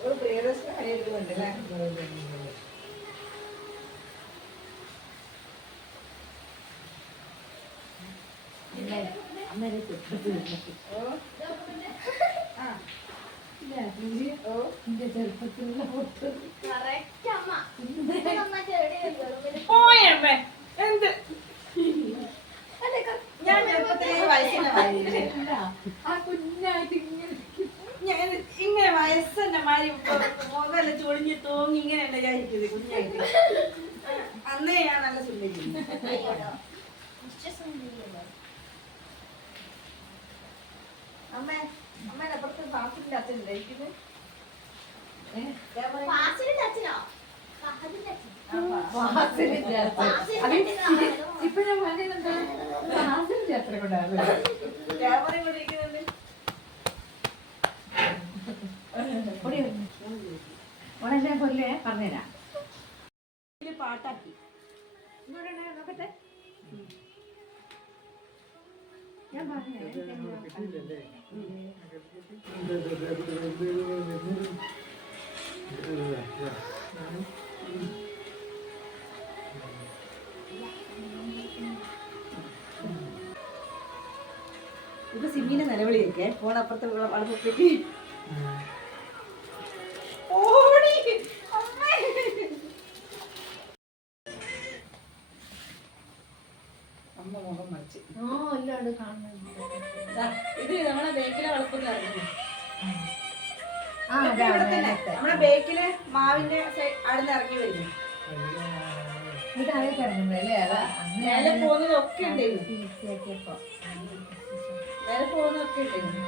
ഒരു പേരസ് കഴിയുന്നുണ്ട് അല്ലേ? എന്റെ ചെറുപ്പത്തിലുള്ള ഫോട്ടോ പോയമ്മേ എന്ത് ഞാൻ ചെറുപ്പത്തിലേ വയസ്സിന്റെ മാതിരി അല്ല, ആ കുഞ്ഞായിട്ട് ഇങ്ങനെ വയസ്സന്റെ മാതിരി മുഖല്ല ചൊളിഞ്ഞ് തൂങ്ങി ഇങ്ങനെയല്ല ഞാൻ ഇരിക്കുന്നത് കുഞ്ഞായിട്ട്. അന്നേ ഞാൻ നല്ല സുന്ദരി അമ്മ അമ്മേനെ അപ്പുറത്ത് പാസിന്റെ അച്ഛനുണ്ട് ഇരിക്കുന്നത് വാസലിന്റെ അത്ര. അത് ഇപ്പൊ ഞാൻ പറയുന്നുണ്ട് വാസലിന്റെ അത്ര കൊണ്ടാണ് ഓണെന്നെ കൊല്ലേ പറഞ്ഞുതരാം. പാട്ടാക്കി. നോക്കട്ടെ. ഞാൻ പറഞ്ഞേ. ഇത് സിമ്മിന്റെ നിലവിളിയൊക്കെ. ഫോൺ അപ്പുറത്തെ വളപ്പത്തേക്ക് ഓടി! അമ്മ! മുഖം മറിച്ച്. ഇത് നമ്മളെ ബേക്കിലെ വളപ്പൊക്കെ ഇറങ്ങി ആ ഇവിടെ തന്നെ. നമ്മളെ ബേക്കിലെ മാവിന്റെ അടുത്ത് ഇറങ്ങി വരുന്നു ഇത് ആകെ കിടക്കുന്നല്ലേ അതാ. മേലെ പോകുന്നതൊക്കെ ഉണ്ടായിരുന്നു വൃത്തിയാക്കിയപ്പോ മേലെ പോകുന്നതൊക്കെ ഉണ്ടായിരുന്നു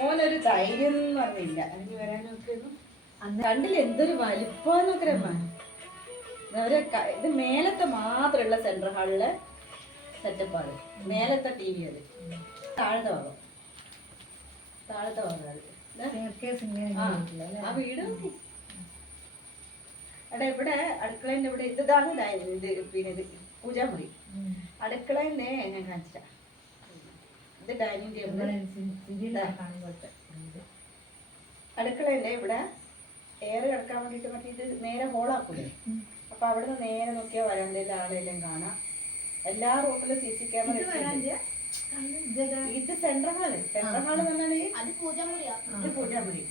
ഓനൊരു ധൈര്യം എന്ന് പറഞ്ഞില്ല. ഇറങ്ങി വരാനൊക്കെ അന്ന് കണ്ടില്ല എന്തൊരു വലിപ്പന്നൊക്കെ അവരെ ക- ഇത് മേലത്തെ മാത്രമുള്ള സെൻട്രൽ ഹാളിലെ സെറ്റപ്പാണ് മേലത്തെ ടി വി അത് താഴത്തെ ഭാഗം. താഴത്തെ ഭാഗം? ആ വീട് എടാ ഇവിടെ അടുക്കളേന്റെ ഇവിടെ ഇതാണ് ഡൈനിങ് ഇത് പിന്നെ ഇത് പൂജാമുറി. അടുക്കളേന്നെ ഞാൻ കാണിച്ച ഇത് ഡൈനിങ് ടേബിൾ. അടുക്കളേന്റെ ഇവിടെ എയർ കിടക്കാൻ വേണ്ടിട്ട് മറ്റേ ഇത് നേരെ ഹോളാക്കൂലേ. അപ്പൊ അവിടുന്ന് നേരെ നോക്കിയാൽ വരാന്തയിൽ ആളെല്ലാം കാണാം. എല്ലാ റൂമിലും സി സി ക്യാമറ ഇത് സെൻട്രൽ ഹാൾ സെൻട്രൽ ഹാൾ ഇത് പൂജാമുറി.